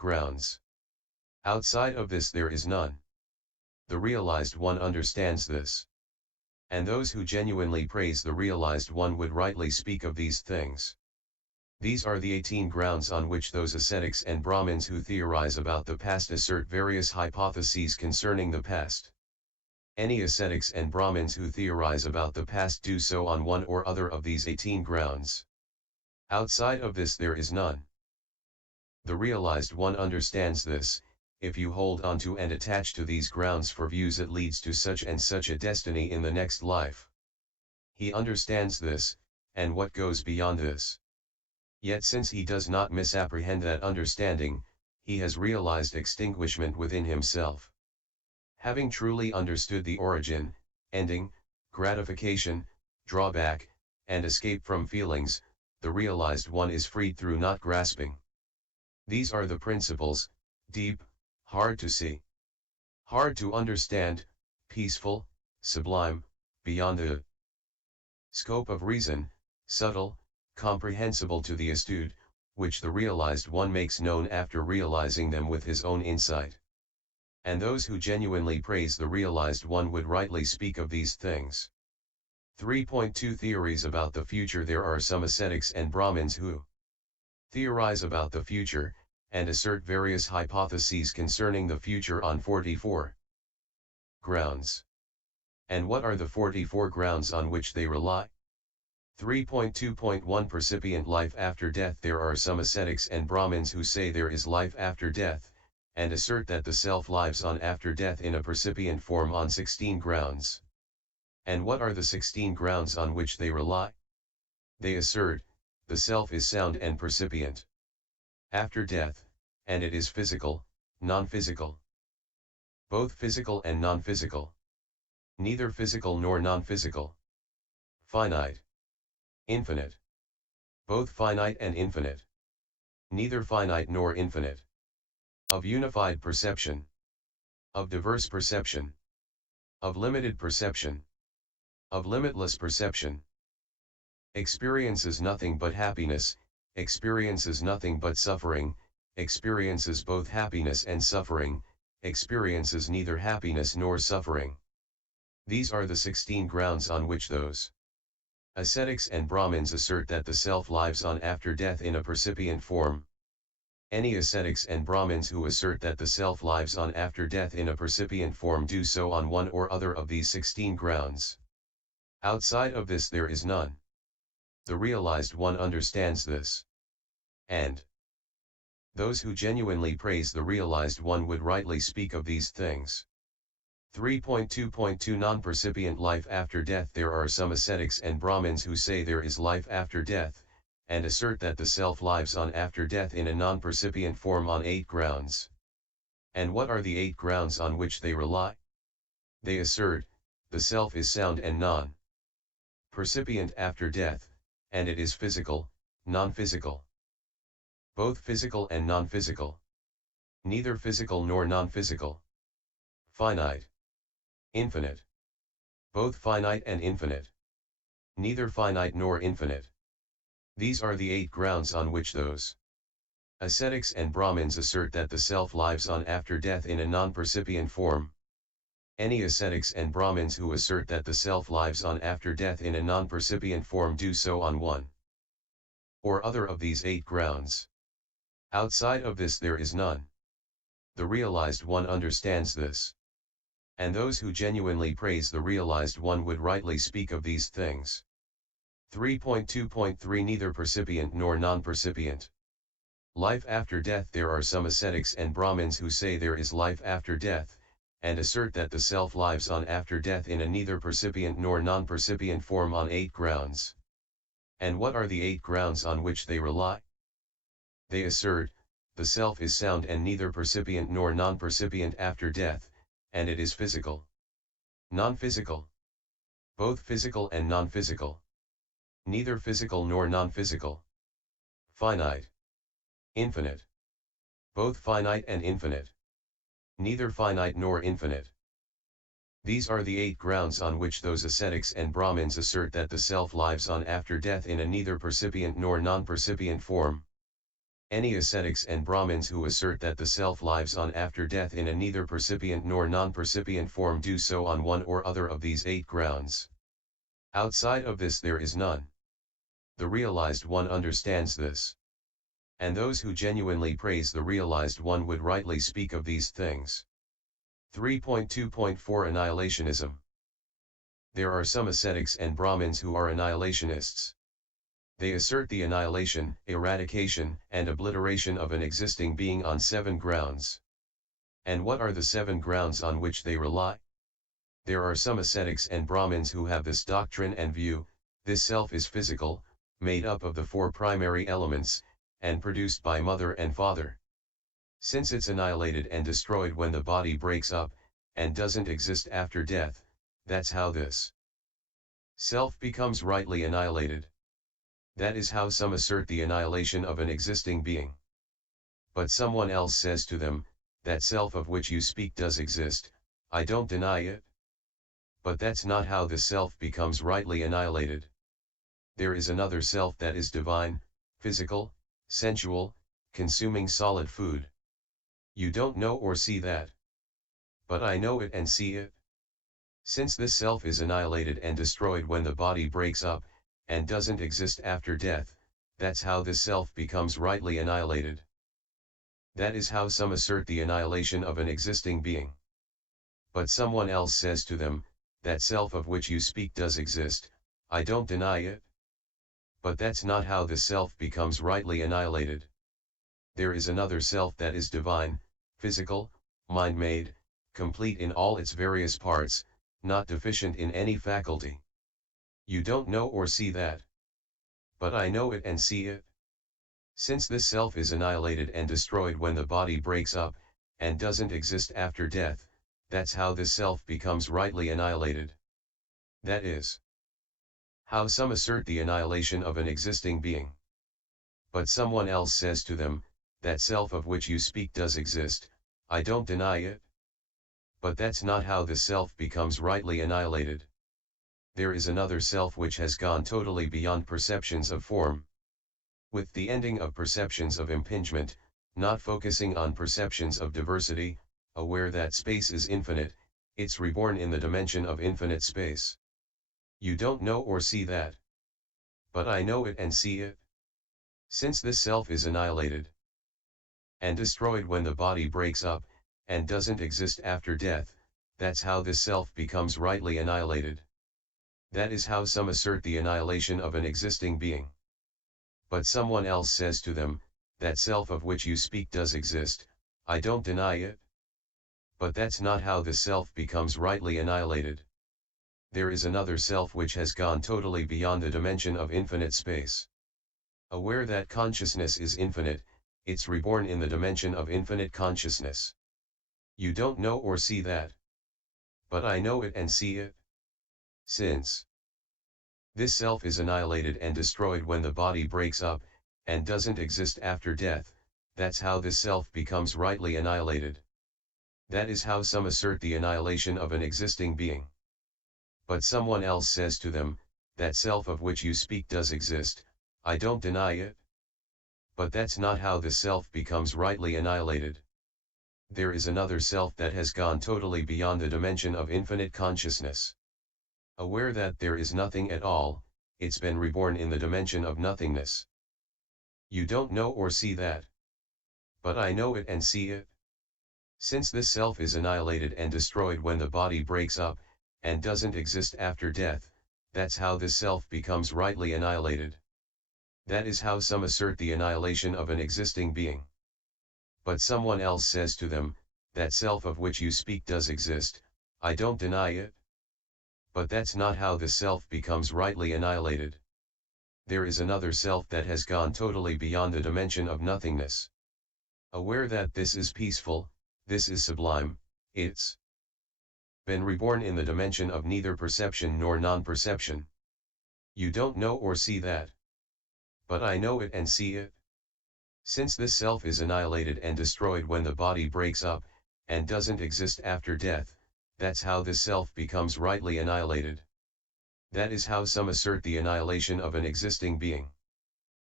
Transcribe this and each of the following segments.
grounds. Outside of this there is none. The realized one understands this. And those who genuinely praise the realized one would rightly speak of these things. These are the 18 grounds on which those ascetics and Brahmins who theorize about the past assert various hypotheses concerning the past. Any ascetics and Brahmins who theorize about the past do so on one or other of these 18 grounds. Outside of this there is none. The realized one understands this. If you hold on to and attach to these grounds for views, it leads to such and such a destiny in the next life. He understands this, and what goes beyond this. Yet since he does not misapprehend that understanding, he has realized extinguishment within himself. Having truly understood the origin, ending, gratification, drawback, and escape from feelings, the realized one is freed through not grasping. These are the principles: deep, hard to see, hard to understand, peaceful, sublime, beyond the scope of reason, subtle, comprehensible to the astute, which the realized one makes known after realizing them with his own insight. And those who genuinely praise the realized one would rightly speak of these things. 3.2 Theories about the future. There are some ascetics and Brahmins who theorize about the future, and assert various hypotheses concerning the future on 44 grounds. And what are the 44 grounds on which they rely? 3.2.1 Percipient life after death. There are some ascetics and Brahmins who say there is life after death, and assert that the self lives on after death in a percipient form on 16 grounds. And what are the 16 grounds on which they rely? They assert, the self is sound and percipient after death, and it is physical, non-physical. Both physical and non-physical. Neither physical nor non-physical. Finite. Infinite. Both finite and infinite. Neither finite nor infinite. Of unified perception. Of diverse perception. Of limited perception. Of limitless perception. Experiences nothing but happiness, experiences nothing but suffering, experiences both happiness and suffering, experiences neither happiness nor suffering. These are the 16 grounds on which those ascetics and Brahmins assert that the self lives on after death in a percipient form. Any ascetics and Brahmins who assert that the self lives on after death in a percipient form do so on one or other of these 16 grounds. Outside of this there is none. The realized one understands this. And those who genuinely praise the realized one would rightly speak of these things. 3.2.2 Non-percipient life after death. There are some ascetics and Brahmins who say there is life after death, and assert that the self lives on after death in a non-percipient form on 8 grounds. And what are the 8 grounds on which they rely? They assert, the self is sound and non-percipient after death, and it is physical, non-physical. Both physical and non-physical. Neither physical nor non-physical. Finite. Infinite. Both finite and infinite. Neither finite nor infinite. These are the 8 grounds on which those ascetics and Brahmins assert that the self lives on after death in a non-percipient form. Any ascetics and Brahmins who assert that the self lives on after death in a non-percipient form do so on one or other of these 8 grounds. Outside of this there is none. The realized one understands this. And those who genuinely praise the realized one would rightly speak of these things. 3.2.3 Neither percipient nor non-percipient life after death. There are some ascetics and Brahmins who say there is life after death, and assert that the self lives on after death in a neither percipient nor non-percipient form on 8 grounds. And what are the 8 grounds on which they rely? They assert, the self is sound and neither percipient nor non-percipient after death, and it is physical, non-physical. Both physical and non-physical. Neither physical nor non-physical. Finite. Infinite. Both finite and infinite. Neither finite nor infinite. These are the 8 grounds on which those ascetics and Brahmins assert that the self lives on after death in a neither percipient nor non-percipient form. Any ascetics and Brahmins who assert that the self lives on after death in a neither percipient nor non-percipient form do so on one or other of these 8 grounds. Outside of this there is none. The realized one understands this. And those who genuinely praise the realized one would rightly speak of these things. 3.2.4 Annihilationism. There are some ascetics and Brahmins who are annihilationists. They assert the annihilation, eradication, and obliteration of an existing being on 7 grounds. And what are the 7 grounds on which they rely? There are some ascetics and Brahmins who have this doctrine and view: this self is physical, made up of the 4 primary elements, and produced by mother and father. Since it's annihilated and destroyed when the body breaks up, and doesn't exist after death, that's how this self becomes rightly annihilated. That is how some assert the annihilation of an existing being. But someone else says to them, that self of which you speak does exist, I don't deny it. But that's not how the self becomes rightly annihilated. There is another self that is divine, physical, sensual, consuming solid food. You don't know or see that. But I know it and see it. Since this self is annihilated and destroyed when the body breaks up, and doesn't exist after death, that's how this self becomes rightly annihilated. That is how some assert the annihilation of an existing being. But someone else says to them, that self of which you speak does exist, I don't deny it. But that's not how the self becomes rightly annihilated. There is another self that is divine, physical, mind-made, complete in all its various parts, not deficient in any faculty. You don't know or see that. But I know it and see it. Since this self is annihilated and destroyed when the body breaks up, and doesn't exist after death, that's how this self becomes rightly annihilated. That is how some assert the annihilation of an existing being. But someone else says to them, that self of which you speak does exist, I don't deny it. But that's not how the self becomes rightly annihilated. There is another self which has gone totally beyond perceptions of form. With the ending of perceptions of impingement, not focusing on perceptions of diversity, aware that space is infinite, it's reborn in the dimension of infinite space. You don't know or see that. But I know it and see it. Since this self is annihilated and destroyed when the body breaks up, and doesn't exist after death, that's how this self becomes rightly annihilated. That is how some assert the annihilation of an existing being. But someone else says to them, that self of which you speak does exist, I don't deny it. But that's not how the self becomes rightly annihilated. There is another self which has gone totally beyond the dimension of infinite space. Aware that consciousness is infinite, it's reborn in the dimension of infinite consciousness. You don't know or see that. But I know it and see it. Since this self is annihilated and destroyed when the body breaks up, and doesn't exist after death, that's how this self becomes rightly annihilated. That is how some assert the annihilation of an existing being. But someone else says to them, that self of which you speak does exist, I don't deny it. But that's not how the self becomes rightly annihilated. There is another self that has gone totally beyond the dimension of infinite consciousness. Aware that there is nothing at all, it's been reborn in the dimension of nothingness. You don't know or see that. But I know it and see it. Since this self is annihilated and destroyed when the body breaks up, and doesn't exist after death, that's how this self becomes rightly annihilated. That is how some assert the annihilation of an existing being. But someone else says to them, that self of which you speak does exist, I don't deny it. But that's not how the self becomes rightly annihilated. There is another self that has gone totally beyond the dimension of nothingness. Aware that this is peaceful, this is sublime, it's been reborn in the dimension of neither perception nor non-perception. You don't know or see that. But I know it and see it. Since this self is annihilated and destroyed when the body breaks up, and doesn't exist after death, that's how this self becomes rightly annihilated. That is how some assert the annihilation of an existing being.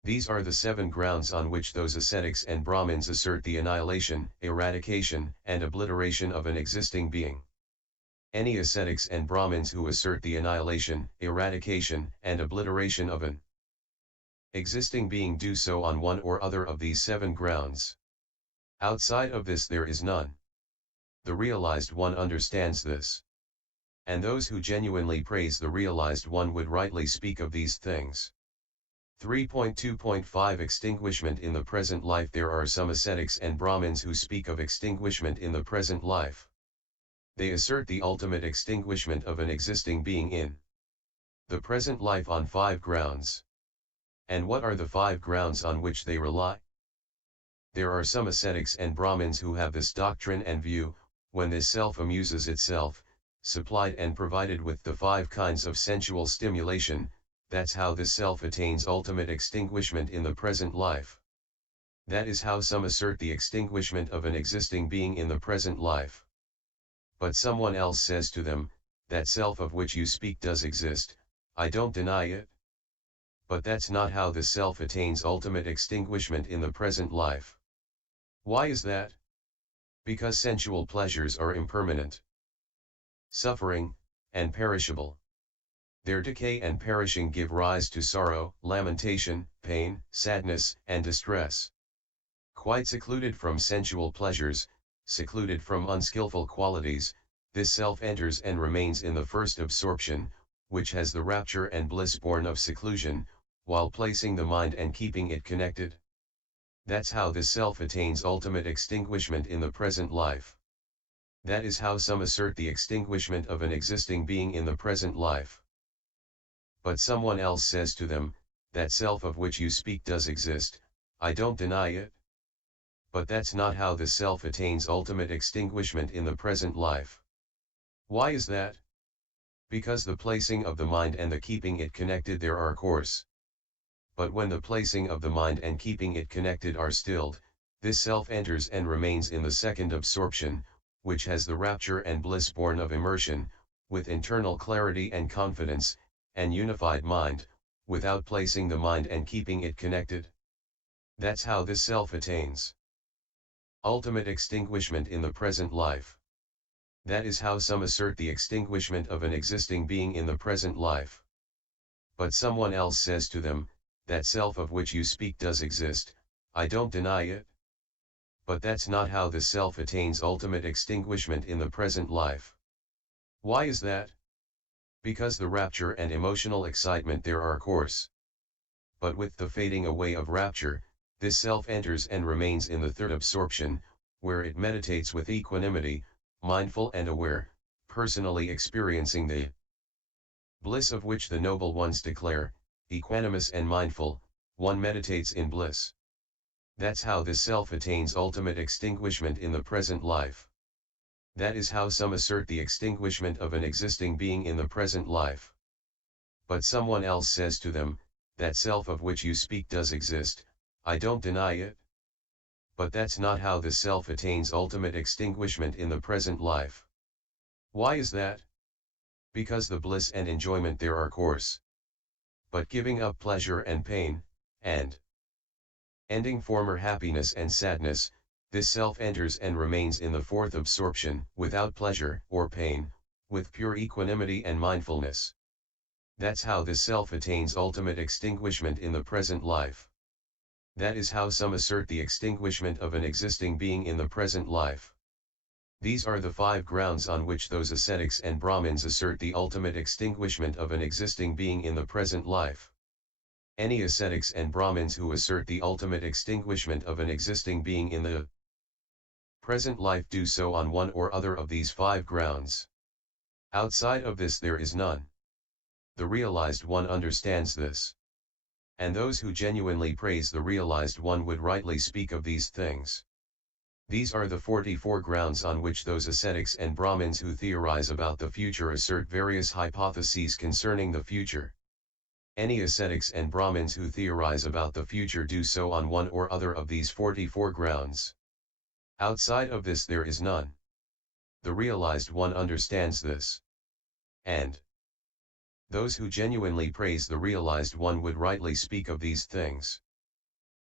These are the 7 grounds on which those ascetics and Brahmins assert the annihilation, eradication, and obliteration of an existing being. Any ascetics and Brahmins who assert the annihilation, eradication, and obliteration of an existing being do so on one or other of these 7 grounds. Outside of this there is none. The realized one understands this. And those who genuinely praise the realized one would rightly speak of these things. 3.2.5 Extinguishment in the present life. There are some ascetics and Brahmins who speak of extinguishment in the present life. They assert the ultimate extinguishment of an existing being in the present life on 5 grounds. And what are the 5 grounds on which they rely? There are some ascetics and Brahmins who have this doctrine and view: when this self amuses itself, supplied and provided with the 5 kinds of sensual stimulation, that's how this self attains ultimate extinguishment in the present life. That is how some assert the extinguishment of an existing being in the present life. But someone else says to them, that self of which you speak does exist, I don't deny it. But that's not how the self attains ultimate extinguishment in the present life. Why is that? Because sensual pleasures are impermanent, suffering, and perishable. Their decay and perishing give rise to sorrow, lamentation, pain, sadness, and distress. Quite secluded from sensual pleasures, secluded from unskillful qualities, this self enters and remains in the first absorption, which has the rapture and bliss born of seclusion, while placing the mind and keeping it connected. That's how this self attains ultimate extinguishment in the present life. That is how some assert the extinguishment of an existing being in the present life. But someone else says to them, that self of which you speak does exist, I don't deny it. But that's not how the self attains ultimate extinguishment in the present life. Why is that? Because the placing of the mind and the keeping it connected there are coarse. But when the placing of the mind and keeping it connected are stilled, this self enters and remains in the second absorption, which has the rapture and bliss born of immersion, with internal clarity and confidence, and unified mind, without placing the mind and keeping it connected. That's how this self attains ultimate extinguishment in the present life. That is how some assert the extinguishment of an existing being in the present life. But someone else says to them, that self of which you speak does exist, I don't deny it. But that's not how the self attains ultimate extinguishment in the present life. Why is that? Because the rapture and emotional excitement there are coarse. But with the fading away of rapture, this self enters and remains in the third absorption, where it meditates with equanimity, mindful and aware, personally experiencing the bliss of which the noble ones declare, equanimous and mindful, one meditates in bliss. That's how this self attains ultimate extinguishment in the present life. That is how some assert the extinguishment of an existing being in the present life. But someone else says to them, that self of which you speak does exist, I don't deny it. But that's not how the self attains ultimate extinguishment in the present life. Why is that? Because the bliss and enjoyment there are coarse. But giving up pleasure and pain, and ending former happiness and sadness, this self enters and remains in the fourth absorption, without pleasure or pain, with pure equanimity and mindfulness. That's how this self attains ultimate extinguishment in the present life. That is how some assert the extinguishment of an existing being in the present life. These are the 5 grounds on which those ascetics and Brahmins assert the ultimate extinguishment of an existing being in the present life. Any ascetics and Brahmins who assert the ultimate extinguishment of an existing being in the present life do so on one or other of these 5 grounds. Outside of this there is none. The realized one understands this. And those who genuinely praise the realized one would rightly speak of these things. These are the 44 grounds on which those ascetics and Brahmins who theorize about the future assert various hypotheses concerning the future. Any ascetics and Brahmins who theorize about the future do so on one or other of these 44 grounds. Outside of this there is none. The realized one understands this. And those who genuinely praise the realized one would rightly speak of these things.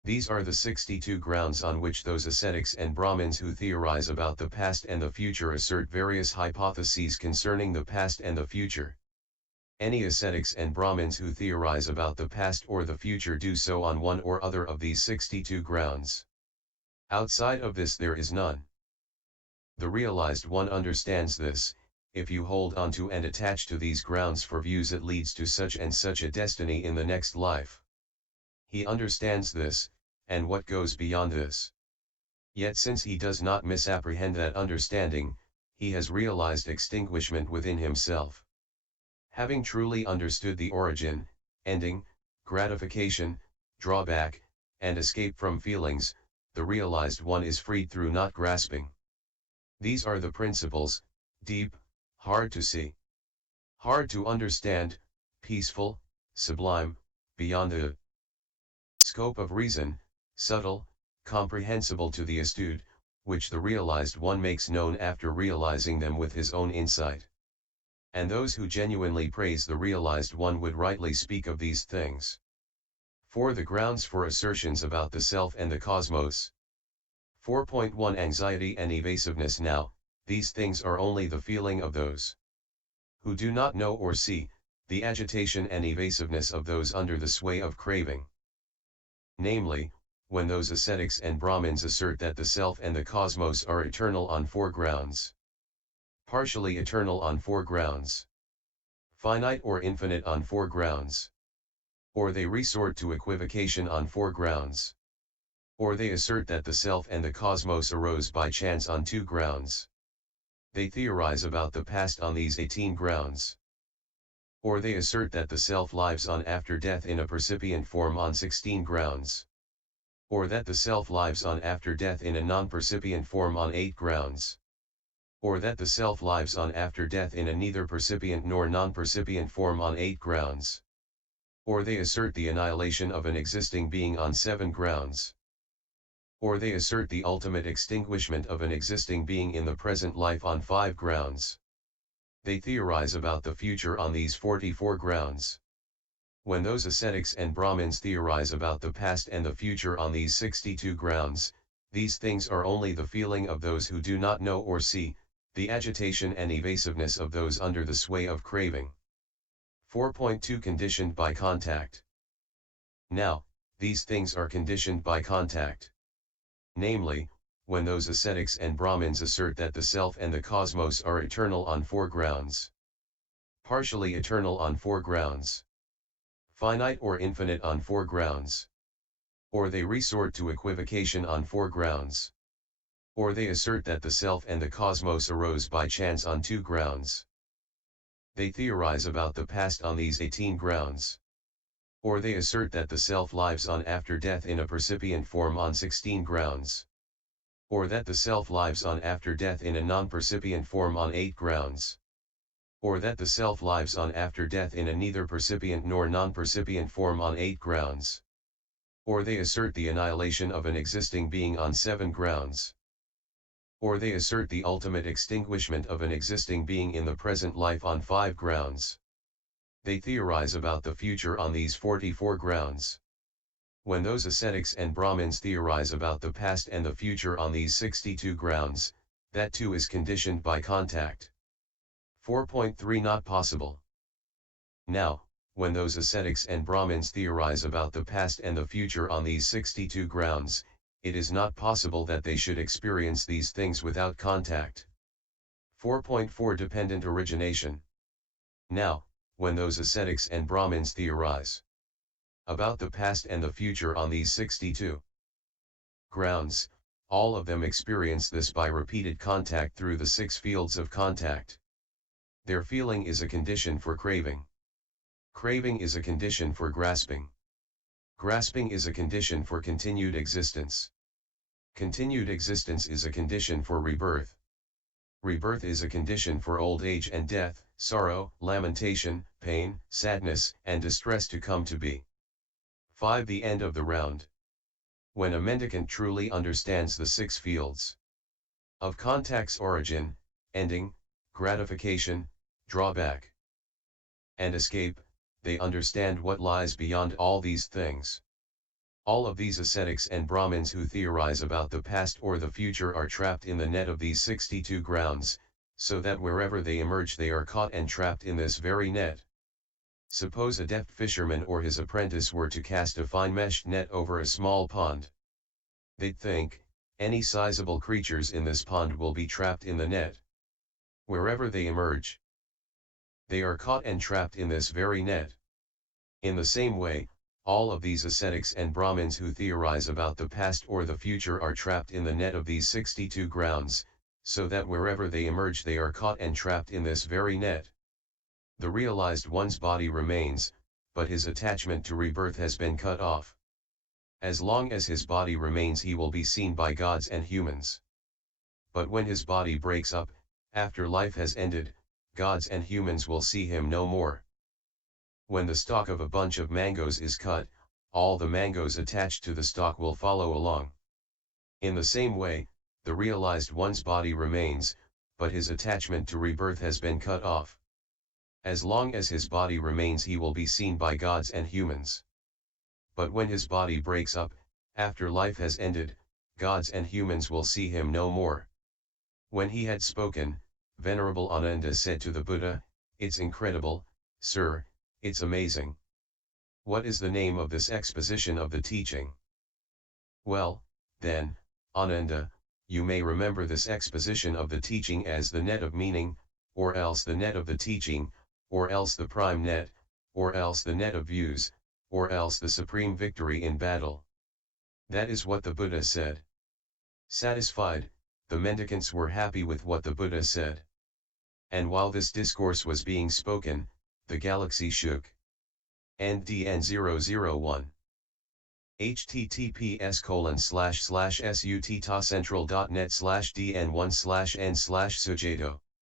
These are the 62 grounds on which those ascetics and Brahmins who theorize about the past and the future assert various hypotheses concerning the past and the future. Any ascetics and Brahmins who theorize about the past or the future do so on one or other of these 62 grounds. Outside of this there is none. The realized one understands this. If you hold on to and attach to these grounds for views, it leads to such and such a destiny in the next life. He understands this, and what goes beyond this. Yet since he does not misapprehend that understanding, he has realized extinguishment within himself. Having truly understood the origin, ending, gratification, drawback, and escape from feelings, the realized one is freed through not grasping. These are the principles, deep, hard to see, hard to understand, peaceful, sublime, beyond the scope of reason, subtle, comprehensible to the astute, which the realized one makes known after realizing them with his own insight. And those who genuinely praise the realized one would rightly speak of these things. For the grounds for assertions about the self and the cosmos. 4.1 Anxiety and evasiveness. Now, these things are only the feeling of those who do not know or see, the agitation and evasiveness of those under the sway of craving. Namely, when those ascetics and Brahmins assert that the self and the cosmos are eternal on 4 grounds. Partially eternal on 4 grounds. Finite or infinite on 4 grounds. Or they resort to equivocation on 4 grounds. Or they assert that the self and the cosmos arose by chance on 2 grounds. They theorize about the past on these 18 grounds. Or they assert that the self lives on after death in a percipient form on 16 grounds. Or that the self lives on after death in a non-percipient form on 8 grounds. Or that the self lives on after death in a neither percipient nor non-percipient form on 8 grounds. Or they assert the annihilation of an existing being on 7 grounds. Or they assert the ultimate extinguishment of an existing being in the present life on 5 grounds. They theorize about the future on these 44 grounds. When those ascetics and Brahmins theorize about the past and the future on these 62 grounds, these things are only the feeling of those who do not know or see, the agitation and evasiveness of those under the sway of craving. 4.2 Conditioned by contact. Now, these things are conditioned by contact. Namely, when those ascetics and Brahmins assert that the self and the cosmos are eternal on 4 grounds. Partially eternal on 4 grounds. Finite or infinite on 4 grounds. Or they resort to equivocation on 4 grounds. Or they assert that the self and the cosmos arose by chance on 2 grounds. They theorize about the past on these 18 grounds. Or they assert that the self lives on after death in a percipient form on 16 grounds. Or that the self lives on after death in a non-percipient form on 8 grounds. Or that the self lives on after death in a neither percipient nor non-percipient form on 8 grounds. Or they assert the annihilation of an existing being on 7 grounds. Or they assert the ultimate extinguishment of an existing being in the present life on 5 grounds. They theorize about the future on these 44 grounds. When those ascetics and Brahmins theorize about the past and the future on these 62 grounds, that too is conditioned by contact. 4.3 Not possible. Now, when those ascetics and Brahmins theorize about the past and the future on these 62 grounds, it is not possible that they should experience these things without contact. 4.4 Dependent origination. Now, when those ascetics and Brahmins theorize about the past and the future on these 62 grounds, all of them experience this by repeated contact through the 6 fields of contact. Their feeling is a condition for craving. Craving is a condition for grasping. Grasping is a condition for continued existence. Continued existence is a condition for rebirth. Rebirth is a condition for old age and death, sorrow, lamentation, pain, sadness, and distress to come to be. 5. The end of the round. When a mendicant truly understands the 6 fields of contact's origin, ending, gratification, drawback, and escape, they understand what lies beyond all these things. All of these ascetics and Brahmins who theorize about the past or the future are trapped in the net of these 62 grounds, so that wherever they emerge they are caught and trapped in this very net. Suppose a deft fisherman or his apprentice were to cast a fine meshed net over a small pond. They'd think, any sizable creatures in this pond will be trapped in the net. Wherever they emerge, they are caught and trapped in this very net. In the same way, all of these ascetics and Brahmins who theorize about the past or the future are trapped in the net of these 62 grounds, so that wherever they emerge they are caught and trapped in this very net. The realized one's body remains, but his attachment to rebirth has been cut off. As long as his body remains he will be seen by gods and humans. But when his body breaks up, after life has ended, gods and humans will see him no more. When the stalk of a bunch of mangoes is cut, all the mangoes attached to the stalk will follow along. In the same way, the realized one's body remains, but his attachment to rebirth has been cut off. As long as his body remains he will be seen by gods and humans. But when his body breaks up, after life has ended, gods and humans will see him no more. When he had spoken, Venerable Ananda said to the Buddha, "It's incredible, sir, it's amazing. What is the name of this exposition of the teaching?" "Well, then, Ananda, you may remember this exposition of the teaching as the net of meaning, or else the net of the teaching, or else the prime net, or else the net of views, or else the supreme victory in battle." That is what the Buddha said. Satisfied, the mendicants were happy with what the Buddha said. And while this discourse was being spoken, the galaxy shook. NDN001 https://suttascentral.net/dn1/n/Sujato